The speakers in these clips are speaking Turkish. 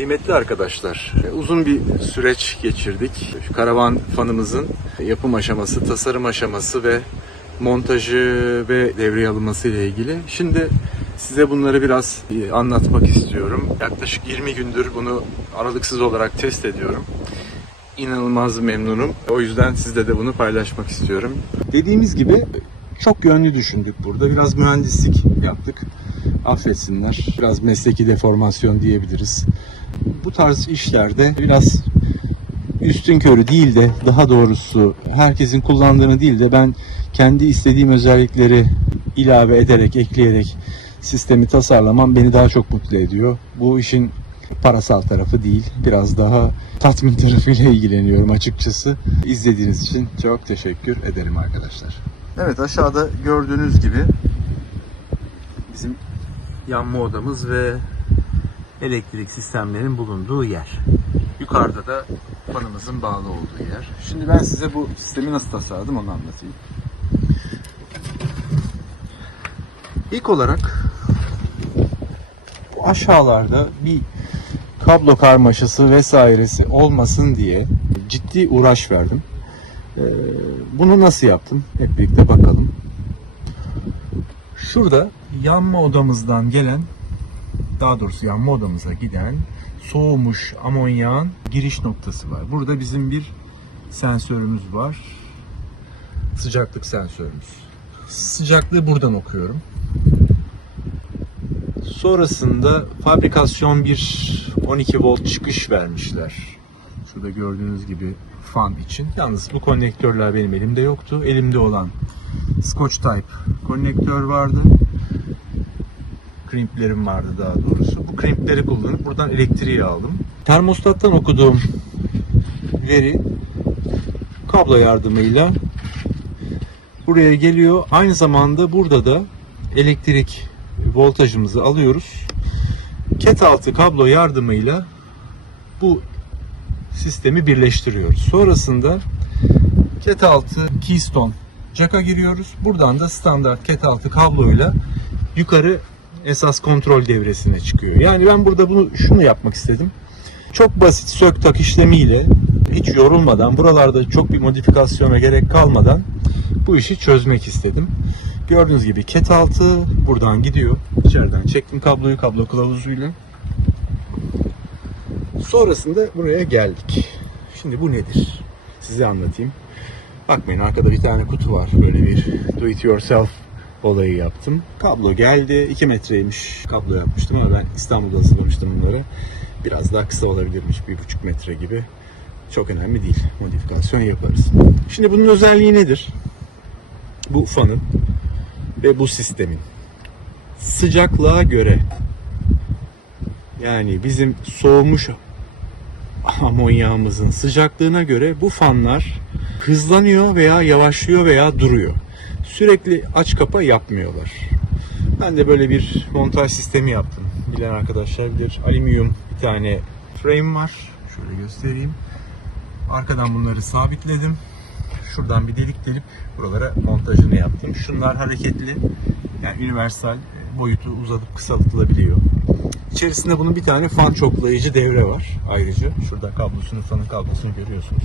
Kıymetli arkadaşlar, e, uzun bir süreç geçirdik. Karavan fanımızın yapım aşaması, tasarım aşaması ve montajı ve devreye alınması ile ilgili. Şimdi size bunları biraz e, anlatmak istiyorum. Yaklaşık 20 gündür bunu aralıksız olarak test ediyorum. İnanılmaz memnunum. O yüzden sizle de bunu paylaşmak istiyorum. Dediğimiz gibi çok yönlü düşündük burada. Biraz mühendislik yaptık. Affetsinler. Biraz mesleki deformasyon diyebiliriz. Bu tarz işlerde biraz üstün körü değil de daha doğrusu herkesin kullandığını değil de ben kendi istediğim özellikleri ilave ederek, ekleyerek sistemi tasarlamam beni daha çok mutlu ediyor. Bu işin parasal tarafı değil. Biraz daha tatmin tarafıyla ilgileniyorum açıkçası. İzlediğiniz için çok teşekkür ederim arkadaşlar. Evet aşağıda gördüğünüz gibi bizim yanma odamız ve elektrik sistemlerin bulunduğu yer. Yukarıda da fanımızın bağlı olduğu yer. Şimdi ben size bu sistemi nasıl tasarladım onu anlatayım. İlk olarak bu aşağılarda bir kablo karmaşası vesairesi olmasın diye ciddi uğraş verdim. Ee, bunu nasıl yaptım? Hep birlikte bakalım. Şurada yanma odamızdan gelen daha doğrusu yanma odamıza giden soğumuş amonyağın giriş noktası var. Burada bizim bir sensörümüz var. Sıcaklık sensörümüz. Sıcaklığı buradan okuyorum. Sonrasında fabrikasyon bir 12 volt çıkış vermişler. Şurada gördüğünüz gibi fan için. Yalnız bu konnektörler benim elimde yoktu. Elimde olan Scotch Type konnektör vardı. Crimplerim vardı daha doğrusu. Bu crimpleri kullanıp buradan elektriği aldım. Termostattan okuduğum veri kablo yardımıyla buraya geliyor. Aynı zamanda burada da elektrik voltajımızı alıyoruz. Ket altı kablo yardımıyla bu sistemi birleştiriyoruz. Sonrasında ket altı keystone jack'a giriyoruz. Buradan da standart ket altı kabloyla yukarı esas kontrol devresine çıkıyor. Yani ben burada bunu şunu yapmak istedim. Çok basit sök tak işlemiyle hiç yorulmadan buralarda çok bir modifikasyona gerek kalmadan bu işi çözmek istedim. Gördüğünüz gibi ket altı buradan gidiyor. İçeriden çektim kabloyu kablo kılavuzuyla. Sonrasında buraya geldik. Şimdi bu nedir? Size anlatayım. Bakmayın arkada bir tane kutu var. Böyle bir do it yourself olayı yaptım. Kablo geldi. 2 metreymiş kablo yapmıştım ama ben İstanbul'da hazırlamıştım bunları. Biraz daha kısa olabilirmiş. 1,5 metre gibi. Çok önemli değil. Modifikasyon yaparız. Şimdi bunun özelliği nedir? Bu fanın ve bu sistemin sıcaklığa göre yani bizim soğumuş amonyağımızın sıcaklığına göre bu fanlar hızlanıyor veya yavaşlıyor veya duruyor. Sürekli aç kapa yapmıyorlar. Ben de böyle bir montaj sistemi yaptım. Bilen arkadaşlar bilir. Alüminyum bir tane frame var. Şöyle göstereyim. Arkadan bunları sabitledim. Şuradan bir delik delip buralara montajını yaptım. Şunlar hareketli. Yani universal boyutu uzatıp kısaltılabiliyor. İçerisinde bunun bir tane fan çoklayıcı devre var ayrıca. Şurada kablosunu, fanın kablosunu görüyorsunuz.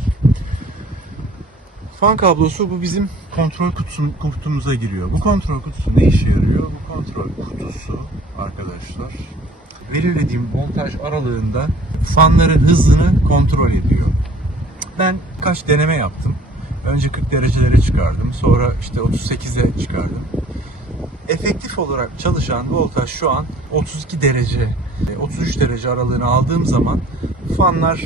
Fan kablosu bu bizim kontrol kutusu, kutumuza giriyor. Bu kontrol kutusu ne işe yarıyor? Bu kontrol kutusu arkadaşlar belirlediğim voltaj aralığında fanların hızını kontrol ediyor. Ben kaç deneme yaptım. Önce 40 derecelere çıkardım. Sonra işte 38'e çıkardım. Efektif olarak çalışan voltaj şu an 32 derece, 33 derece aralığını aldığım zaman fanlar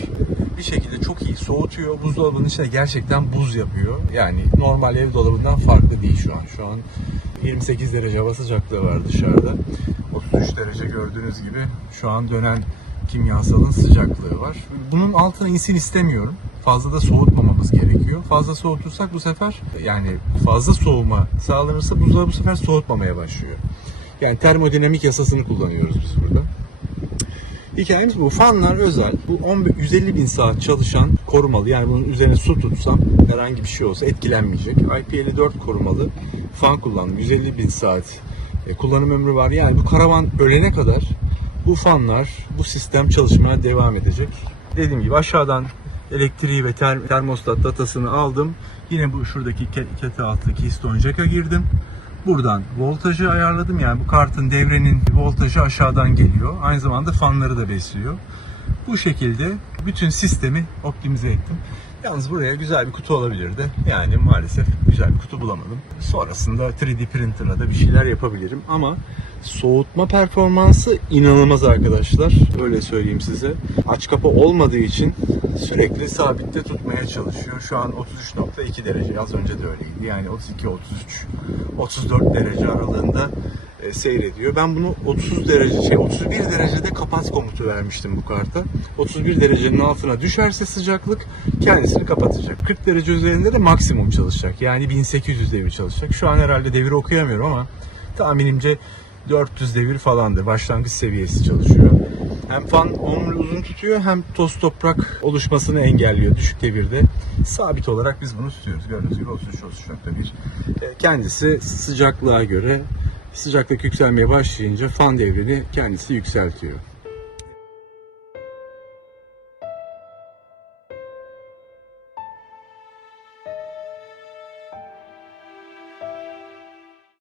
bir şekilde çok iyi soğutuyor. Buzdolabının içine gerçekten buz yapıyor. Yani normal ev dolabından farklı değil şu an. Şu an 28 derece hava sıcaklığı var dışarıda. 33 derece gördüğünüz gibi şu an dönen kimyasalın sıcaklığı var. Bunun altına insin istemiyorum. Fazla da soğutmamamız gerekiyor. Fazla soğutursak bu sefer yani fazla soğuma sağlanırsa buzdolabı bu sefer soğutmamaya başlıyor. Yani termodinamik yasasını kullanıyoruz biz burada. Hikayemiz bu. Fanlar özel. Bu 10, 150 bin saat çalışan korumalı. Yani bunun üzerine su tutsam herhangi bir şey olsa etkilenmeyecek. IP54 korumalı fan kullandım. 150 bin saat e, kullanım ömrü var. Yani bu karavan ölene kadar bu fanlar, bu sistem çalışmaya devam edecek. Dediğim gibi aşağıdan elektriği ve ter- termostat datasını aldım. Yine bu şuradaki ke- kete alttaki Keystone Jack'a girdim. Buradan voltajı ayarladım. Yani bu kartın devrenin voltajı aşağıdan geliyor. Aynı zamanda fanları da besliyor. Bu şekilde bütün sistemi optimize ettim. Yalnız buraya güzel bir kutu olabilirdi. Yani maalesef güzel bir kutu bulamadım. Sonrasında 3D printer'la da bir şeyler yapabilirim ama soğutma performansı inanılmaz arkadaşlar. Öyle söyleyeyim size. Aç kapı olmadığı için sürekli sabitte tutmaya çalışıyor. Şu an 33.2 derece. Az önce de öyleydi. Yani 32, 33, 34 derece aralığında e, seyrediyor. Ben bunu 30 derece şey 31 derecede kapat komutu vermiştim bu karta. 31 derecenin altına düşerse sıcaklık kendisini kapatacak. 40 derece üzerinde de maksimum çalışacak. Yani 1800 devir çalışacak. Şu an herhalde devir okuyamıyorum ama tahminimce 400 devir falandır. Başlangıç seviyesi çalışıyor. Hem fan ömrü uzun tutuyor hem toz toprak oluşmasını engelliyor düşük devirde. Sabit olarak biz bunu tutuyoruz. Gördüğünüz gibi 33 33.1. E, Kendisi sıcaklığa göre sıcaklık yükselmeye başlayınca fan devrini kendisi yükseltiyor.